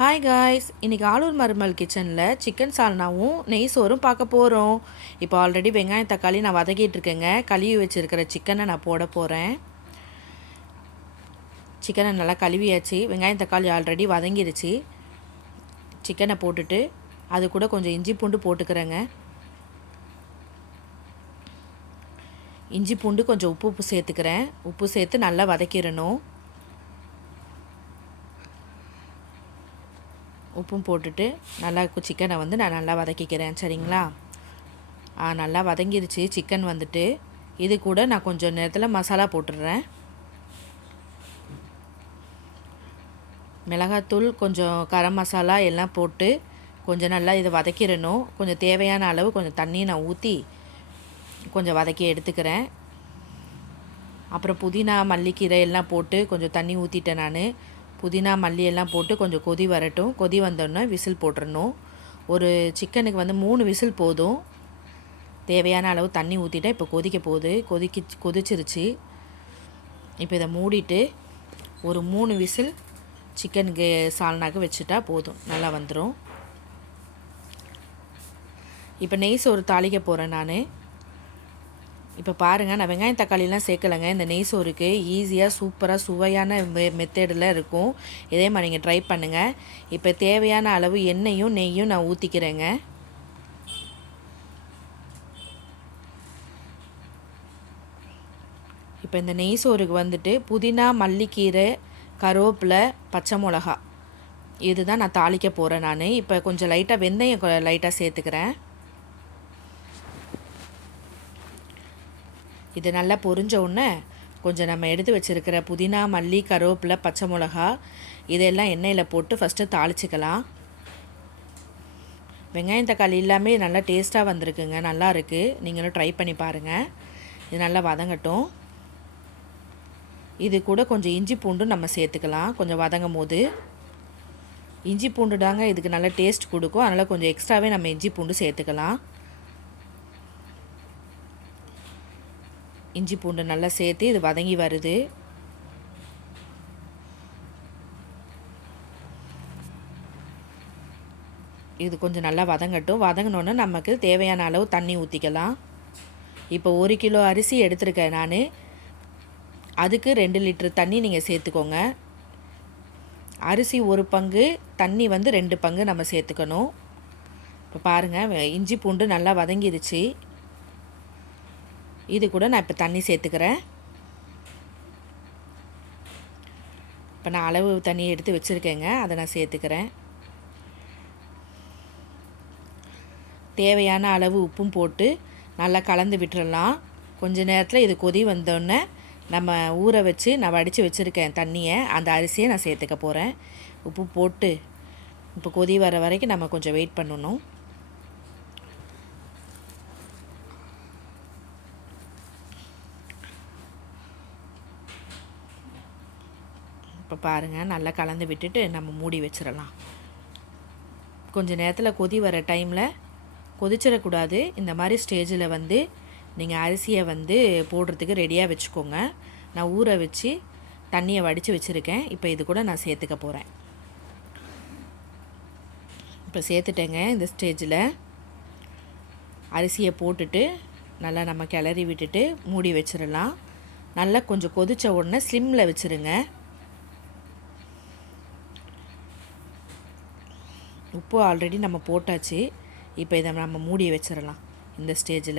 Hi guys, இன்றைக்கி ஆலூர் மருமல் கிச்சனில் chicken சால்னாவும் நெய் சோறும் பார்க்க போகிறோம். இப்போ ஆல்ரெடி வெங்காயம் தக்காளி நான் வதக்கிட்டு இருக்கேங்க. கழுவி வச்சுருக்கிற சிக்கனை நான் போட போகிறேன். சிக்கனை நல்லா கழுவியாச்சு. வெங்காயம் தக்காளி ஆல்ரெடி வதங்கிருச்சு. சிக்கனை போட்டுட்டு அது கூட கொஞ்சம் இஞ்சி பூண்டு போட்டுக்கிறேங்க. இஞ்சி பூண்டு கொஞ்சம் உப்பு சேர்த்துக்கிறேன். உப்பு சேர்த்து நல்லா வதக்கிடணும். உப்பும் போட்டுட்டு நல்லா சிக்கனை நான் நல்லா வதக்கிக்கிறேன். சரிங்களா? நல்லா வதங்கிருச்சு சிக்கன் வந்துட்டு. இது கூட நான் கொஞ்சம் நேரத்தில் மசாலா போட்டுடுறேன். மிளகாத்தூள், கொஞ்சம் கரம் மசாலா எல்லாம் போட்டு கொஞ்சம் நல்லா இதை வதக்கிடணும். கொஞ்சம் தேவையான அளவு கொஞ்சம் தண்ணியை நான் ஊற்றி கொஞ்சம் வதக்கி எடுத்துக்கிறேன். அப்புறம் புதினா மல்லிக்கீரை எல்லாம் போட்டு கொஞ்சம் தண்ணி ஊற்றிட்டேன். நான் புதினா மல்லி எல்லாம் போட்டு கொஞ்சம் கொதி வரட்டும். கொதி வந்தோடனே விசில் போட்டுடணும். ஒரு சிக்கனுக்கு 3 விசில் போதும். தேவையான அளவு தண்ணி ஊற்றிட்டேன். இப்போ கொதிக்க போகுது. கொதிச்சிருச்சு. இப்போ இதை மூடிட்டு ஒரு 3 விசில் சிக்கனுக்கு சால்னாக்கு வச்சுட்டா போதும், நல்லா வந்துடும். இப்போ நெய் சோறு தாளிக்க போகிறேன் நான். இப்போ பாருங்கள், நான் வெங்காயம் தக்காளிலாம் சேர்க்கலைங்க. இந்த நெய் சோறுக்கு ஈஸியாக சூப்பராக சுவையான மெத்தடில் இருக்கும். இதே மாதிரி நீங்கள் ட்ரை பண்ணுங்கள். இப்போ தேவையான அளவு எண்ணெயும் நெய்யும் நான் ஊற்றிக்கிறேங்க. இப்போ இந்த நெய் சோறுக்கு புதினா மல்லிக்கீரை கருவேப்பிலை பச்சை மிளகா இதுதான் நான் தாளிக்க போகிறேன் நான். இப்போ கொஞ்சம் லைட்டாக வெந்தயம் லைட்டாக சேர்த்துக்கிறேன். இது நல்லா பொரிஞ்ச உடனே கொஞ்சம் நம்ம எடுத்து வச்சுருக்கிற புதினா மல்லி கருவேப்பிலை பச்சை மிளகா இதெல்லாம் எண்ணெயில் போட்டு ஃபஸ்ட்டு தாளிச்சிக்கலாம். வெங்காயம் தக்காளி எல்லாமே நல்லா டேஸ்ட்டாக வந்திருக்குங்க. நல்லா இருக்குது. நீங்களும் ட்ரை பண்ணி பாருங்கள். இது நல்லா வதங்கட்டும். இது கூட கொஞ்சம் இஞ்சி பூண்டும் நம்ம சேர்த்துக்கலாம். கொஞ்சம் வதங்கும் போது இஞ்சி பூண்டு தாங்க இதுக்கு நல்லா டேஸ்ட் கொடுக்கும். அதனால் கொஞ்சம் எக்ஸ்ட்ராவே நம்ம இஞ்சி பூண்டு சேர்த்துக்கலாம். இஞ்சி பூண்டு நல்லா சேர்த்து இது வதங்கி வருது. இது கொஞ்சம் நல்லா வதங்கட்டும். வதங்கினோன்னு நமக்கு தேவையான அளவு தண்ணி ஊற்றிக்கலாம். இப்போ 1 கிலோ அரிசி எடுத்துருக்கேன் நான். அதுக்கு 2 லிட்டர் தண்ணி நீங்கள் சேர்த்துக்கோங்க. அரிசி 1 பங்கு, தண்ணி 2 பங்கு நம்ம சேர்த்துக்கணும். இப்போ பாருங்கள், இஞ்சி பூண்டு நல்லா வதங்கிருச்சு. இது கூட நான் இப்போ தண்ணி சேர்த்துக்கிறேன். இப்போ நான் அளவு தண்ணி எடுத்து வச்சுருக்கேங்க, அதை நான் சேர்த்துக்கிறேன். தேவையான அளவு உப்பும் போட்டு நல்லா கலந்து விட்டுறலாம். கொஞ்ச நேரத்தில் இது கொதி வந்தோடனே நம்ம ஊற வச்சு நான் வடித்து வச்சுருக்கேன் தண்ணியை, அந்த அரிசியை நான் சேர்த்துக்க போகிறேன். உப்பு போட்டு இப்போ கொதி வர வரைக்கும் நம்ம கொஞ்சம் வெயிட் பண்ணணும். இப்போ பாருங்கள், நல்லா கலந்து விட்டுட்டு நம்ம மூடி வச்சிடலாம். கொஞ்சம் நேரத்தில் கொதி வர டைமில் கொதிச்சிடக்கூடாது. இந்த மாதிரி ஸ்டேஜில் நீங்கள் அரிசியை போடுறதுக்கு ரெடியாக வச்சுக்கோங்க. நான் ஊற வச்சு தண்ணியை வடித்து வச்சுருக்கேன். இப்போ இது கூட நான் சேர்த்துக்க போகிறேன். இப்போ சேர்த்துட்டேங்க. இந்த ஸ்டேஜில் அரிசியை போட்டுட்டு நல்லா நம்ம கிளறி விட்டுட்டு மூடி வச்சிடலாம். நல்லா கொஞ்சம் கொதித்த உடனே ஸ்லிம்மில் வச்சுருங்க. உப்பு ஆல்ரெடி நம்ம போட்டாச்சு. இப்போ இதை நம்ம மூடி வச்சிடலாம். இந்த ஸ்டேஜில்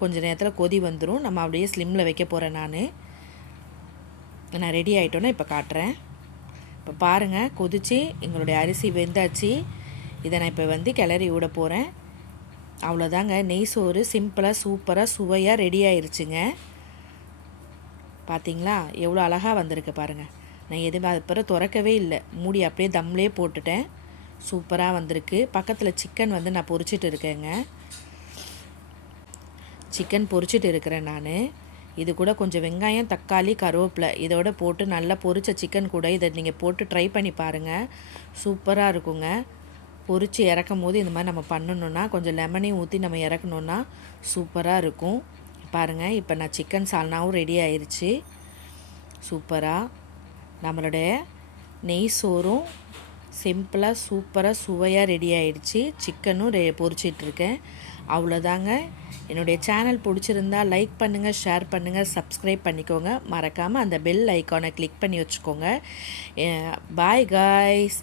கொஞ்சம் நேரத்தில் கொதி வந்துடும். நம்ம அப்படியே ஸ்லிம்மில் வைக்க போகிறேன். நான் ரெடி ஆகிட்டோன்னே இப்போ காட்டுறேன். இப்போ பாருங்கள், கொதித்து எங்களுடைய அரிசி வெந்தாச்சு. இதை நான் இப்போ கிளறி விட போகிறேன். அவ்வளோதாங்க, நெய் சோறு சிம்பிளாக சூப்பராக சுவையாக ரெடி ஆயிடுச்சுங்க. பார்த்தீங்களா எவ்வளோ அழகாக வந்திருக்கு பாருங்கள். நான் எதுவுமே அதுக்கப்புறம் திறக்கவே இல்லை, மூடி அப்படியே தம்லேயே போட்டுட்டேன். சூப்பராக வந்திருக்கு. பக்கத்தில் சிக்கன் நான் பொரிச்சிட்டு இருக்கேங்க. சிக்கன் பொரிச்சிட்டு இருக்கிறேன் நான். இது கூட கொஞ்சம் வெங்காயம் தக்காளி கருவேப்பிலை இதோட போட்டு நல்லா பொரிச்ச சிக்கன் கூட இதை நீங்கள் போட்டு ட்ரை பண்ணி பாருங்கள். சூப்பராக இருக்குங்க. பொரித்து இறக்கும் போது இந்த மாதிரி நம்ம பண்ணணுன்னா கொஞ்சம் லெமனையும் ஊற்றி நம்ம இறக்கணுன்னா சூப்பராக இருக்கும். பாருங்கள், இப்போ நான் சிக்கன் சால்னாவும் ரெடி ஆயிடுச்சு. சூப்பராக நம்மளுடைய நெய் சோறும் சிம்பிளாக சூப்பராக சுவையாக ரெடி ஆயிடுச்சு. சிக்கனும் பொரிச்சிட்ருக்கேன். அவ்வளோதாங்க. என்னுடைய சேனல் பிடிச்சிருந்தா லைக் பண்ணுங்கள், ஷேர் பண்ணுங்கள், சப்ஸ்கிரைப் பண்ணிக்கோங்க. மறக்காமல் அந்த பெல் ஐக்கானை கிளிக் பண்ணி வச்சுக்கோங்க. Bye guys.